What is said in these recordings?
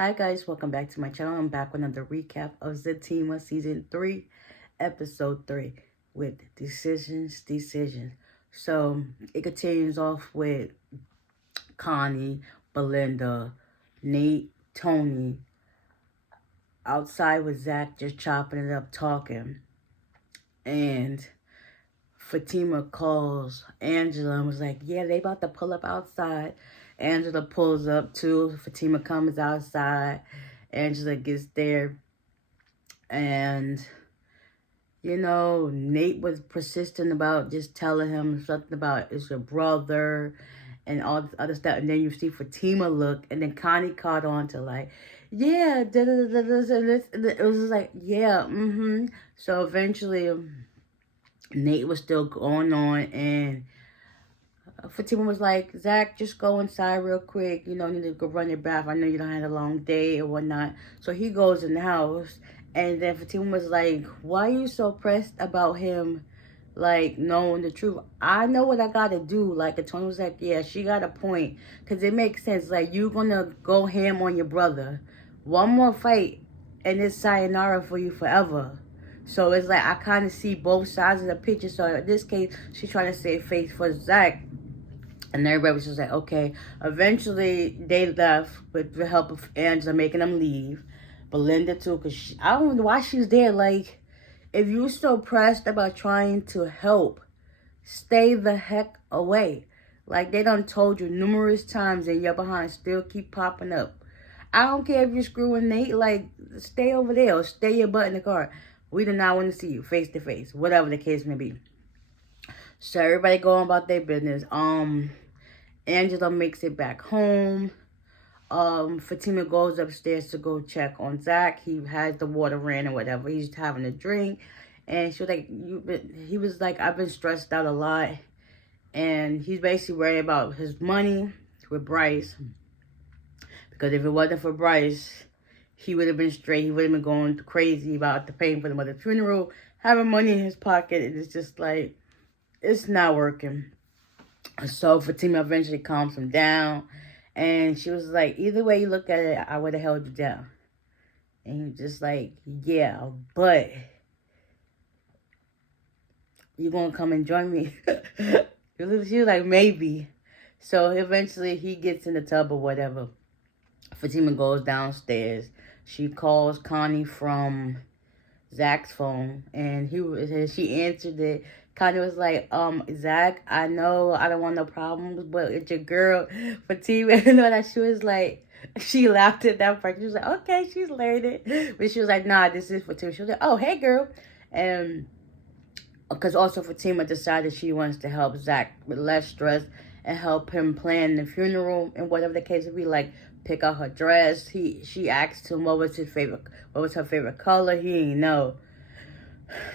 Hi guys, welcome back to my channel. I'm back with another recap of Zatima Season 3, Episode 3 with Decisions. So it continues off with Connie, Belinda, Nate, Tony, outside with Zach just chopping it up talking. And Fatima calls Angela and was like, yeah, they about to pull up outside. Angela pulls up too. Fatima comes outside. Angela gets there. And, Nate was persistent about just telling him something about it's your brother and all this other stuff. And then you see Fatima look. And then Connie caught on to like, yeah, it was just like, yeah, So eventually, Nate was still going on, and Fatima was like, Zach, just go inside real quick. You need to go run your bath. I know you don't have a long day or whatnot. So he goes in the house, and then Fatima was like, why are you so pressed about him, like, knowing the truth? I know what I got to do. Like, and Tony was like, yeah, she got a point. Because it makes sense. Like, you're going to go ham on your brother. One more fight, and it's sayonara for you forever. So it's like I kind of see both sides of the picture. So in this case, she's trying to save face for Zach. And everybody was just like, okay. Eventually, they left with the help of Angela making them leave. Belinda too, because I don't know why she's there. Like, if you're so pressed about trying to help, stay the heck away. Like, they done told you numerous times and your behind still keep popping up. I don't care if you're screwing Nate. Like, stay over there or stay your butt in the car. We do not want to see you face to face, whatever the case may be. So everybody going about their business. Angela makes it back home. Fatima goes upstairs to go check on Zach. He has the water ran or whatever. He's having a drink. And she was like, he was like, I've been stressed out a lot. And he's basically worried about his money with Bryce. Because if it wasn't for Bryce, he would have been straight. He would have been going crazy about the paying for the mother's funeral, having money in his pocket. And it's just like, it's not working. So Fatima eventually calms him down. And she was like, either way you look at it, I would have held you down. And he was just like, yeah, but you gonna come and join me? She was like, maybe. So eventually he gets in the tub or whatever. Fatima goes downstairs. She calls Connie from Zach's phone, and she answered it. Connie was like, Zach, I know I don't want no problems, but it's your girl, Fatima. You know that she was like, she laughed at that part. She was like, okay, she's learned it. But she was like, nah, this is Fatima. She was like, oh, hey, girl. And because also Fatima decided she wants to help Zach with less stress and help him plan the funeral and whatever the case would be, like pick out her dress. She asked him what was her favorite color. He didn't know.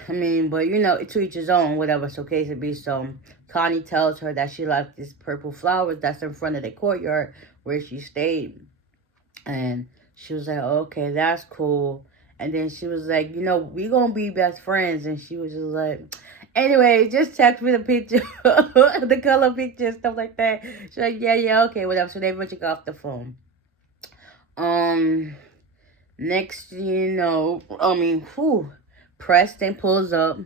I mean, but to each his own, whatever so case it be. So Connie tells her that she liked this purple flowers that's in front of the courtyard where she stayed. And she was like, okay, that's cool. And then she was like, we gonna be best friends. And she was just like, anyway, just text me the picture, the color picture, stuff like that. She's like, yeah, okay, whatever. So they eventually got off the phone. Next, Preston pulls up.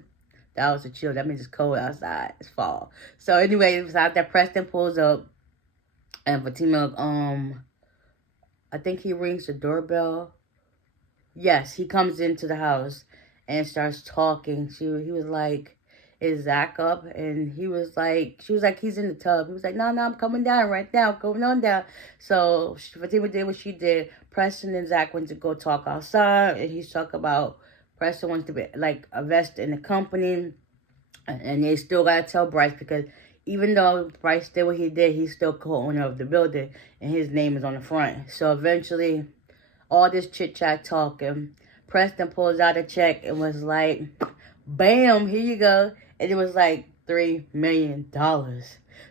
That was a chill. That means it's cold outside. It's fall. So anyway, it was out there. Preston pulls up, and Fatima, I think he rings the doorbell. Yes, he comes into the house and starts talking. He was like, is Zach up? And she was like, he's in the tub. He was like, no, I'm coming down right now. Going on down. So Fatima did what she did. Preston and Zach went to go talk outside. And he's talking about Preston wants to be like invested in the company. And they still got to tell Bryce because even though Bryce did what he did, he's still co-owner of the building. And his name is on the front. So eventually, all this chit-chat talking, Preston pulls out a check and was like, bam, here you go. And it was like $3 million.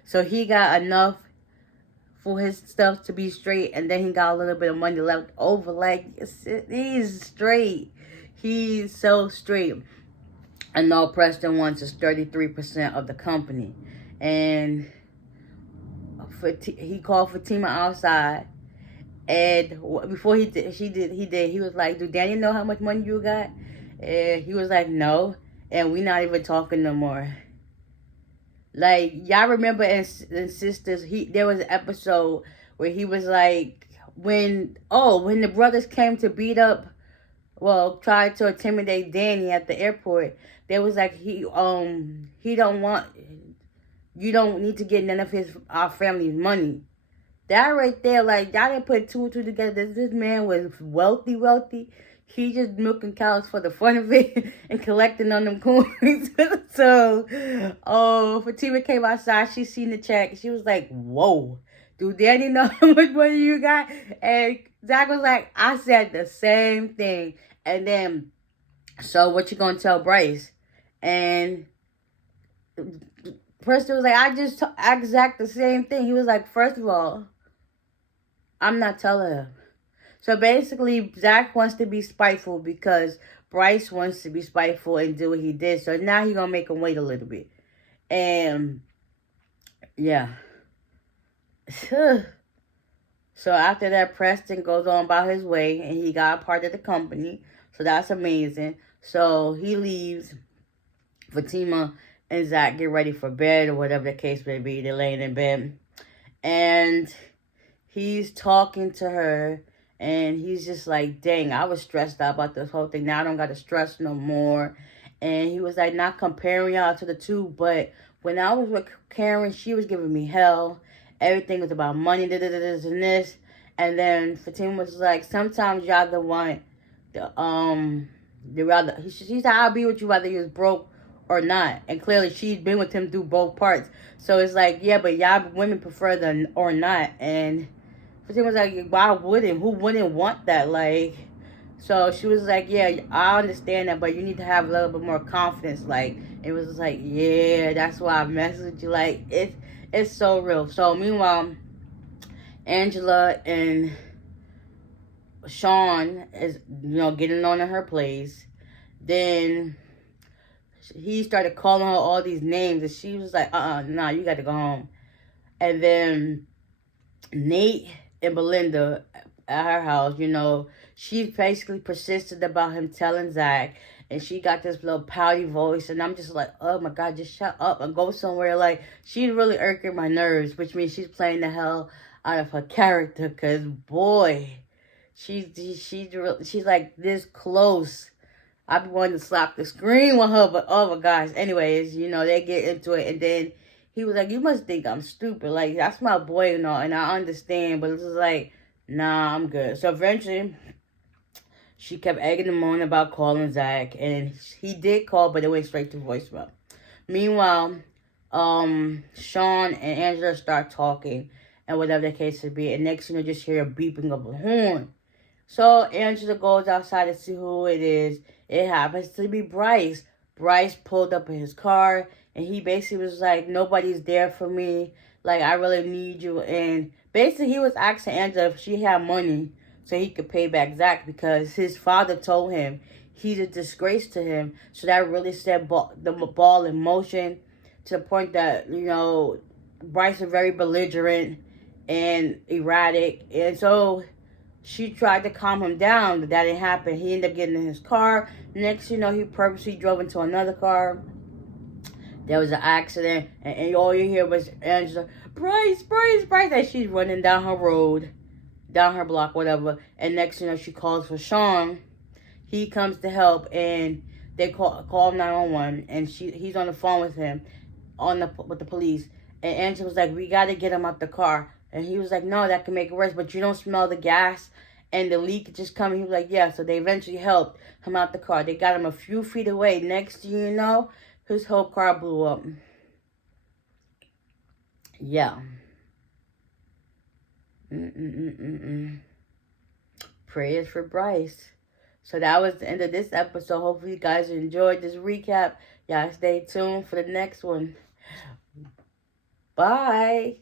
So he got enough for his stuff to be straight. And then he got a little bit of money left over. Like, he's straight. He's so straight. And all Preston wants is 33% of the company. And he called Fatima outside. And before he was like, do Daniel know how much money you got? And he was like, no. And we not even talking no more. Like, y'all remember in Sisters, there was an episode where he was like, when the brothers came to beat up, tried to intimidate Danny at the airport, they was like, you don't need to get none of our family's money. That right there, like, y'all didn't put two and two together. This man was wealthy. He just milking cows for the fun of it and collecting on them coins. So, Fatima came outside. She seen the check. She was like, whoa, do Daddy know how much money you got? And Zach was like, I said the same thing. And then, so what you gonna tell Bryce? And Preston was like, I just exact the same thing. He was like, first of all, I'm not telling him. So basically, Zach wants to be spiteful because Bryce wants to be spiteful and do what he did. So now he's going to make him wait a little bit. And, yeah. So after that, Preston goes on about his way and he got a part of the company. So that's amazing. So he leaves. Fatima and Zach get ready for bed or whatever the case may be. They're laying in bed. And he's talking to her. And he's just like, dang, I was stressed out about this whole thing. Now I don't got to stress no more. And he was like, not comparing y'all to the two. But when I was with Karen, she was giving me hell. Everything was about money, this and this. And then Fatima was like, sometimes y'all the one, she said, I'll be with you whether you're broke or not. And clearly she's been with him through both parts. So it's like, yeah, but y'all women prefer the or not. And Fatima was like, why wouldn't? Who wouldn't want that? Like, so she was like, yeah, I understand that, but you need to have a little bit more confidence. Like, it was just like, yeah, that's why I messaged you. Like, it's so real. So meanwhile, Angela and Sean is, getting on in her place. Then he started calling her all these names, and she was like, nah, you got to go home. And then Nate and Belinda at her house, she basically persisted about him telling Zach, and she got this little pouty voice, and I'm just like, oh my God, just shut up and go somewhere. Like, she's really irking my nerves, which means she's playing the hell out of her character, because boy, she's like this close. I be wanting to slap the screen with her, but oh my gosh. Anyways, they get into it, and then he was like, you must think I'm stupid. Like, that's my boy, and I understand, but it's just like, nah, I'm good. So eventually, she kept egging him on about calling Zach, and he did call, but it went straight to voicemail. Meanwhile, Sean and Angela start talking, and whatever the case may be, and next just hear a beeping of a horn. So Angela goes outside to see who it is. It happens to be Bryce. Bryce pulled up in his car, and he basically was like, nobody's there for me. Like, I really need you. And basically, he was asking Angela if she had money so he could pay back Zach, because his father told him he's a disgrace to him. So that really set the ball in motion to the point that, Bryce is very belligerent and erratic. And so she tried to calm him down, but that didn't happen. He ended up getting in his car. Next, he purposely drove into another car. There was an accident, and all you hear was Angela, Bryce, and she's running down her road, down her block, whatever. And next, she calls for Sean. He comes to help, and they call 911, and he's on the phone with him, with the police. And Angela was like, we got to get him out the car. And he was like, no, that can make it worse, but you don't smell the gas and the leak just coming. He was like, yeah. So they eventually helped him out the car. They got him a few feet away. Next thing you know, his whole car blew up. Yeah. Prayers for Bryce. So that was the end of this episode. Hopefully you guys enjoyed this recap. Y'all stay tuned for the next one. Bye.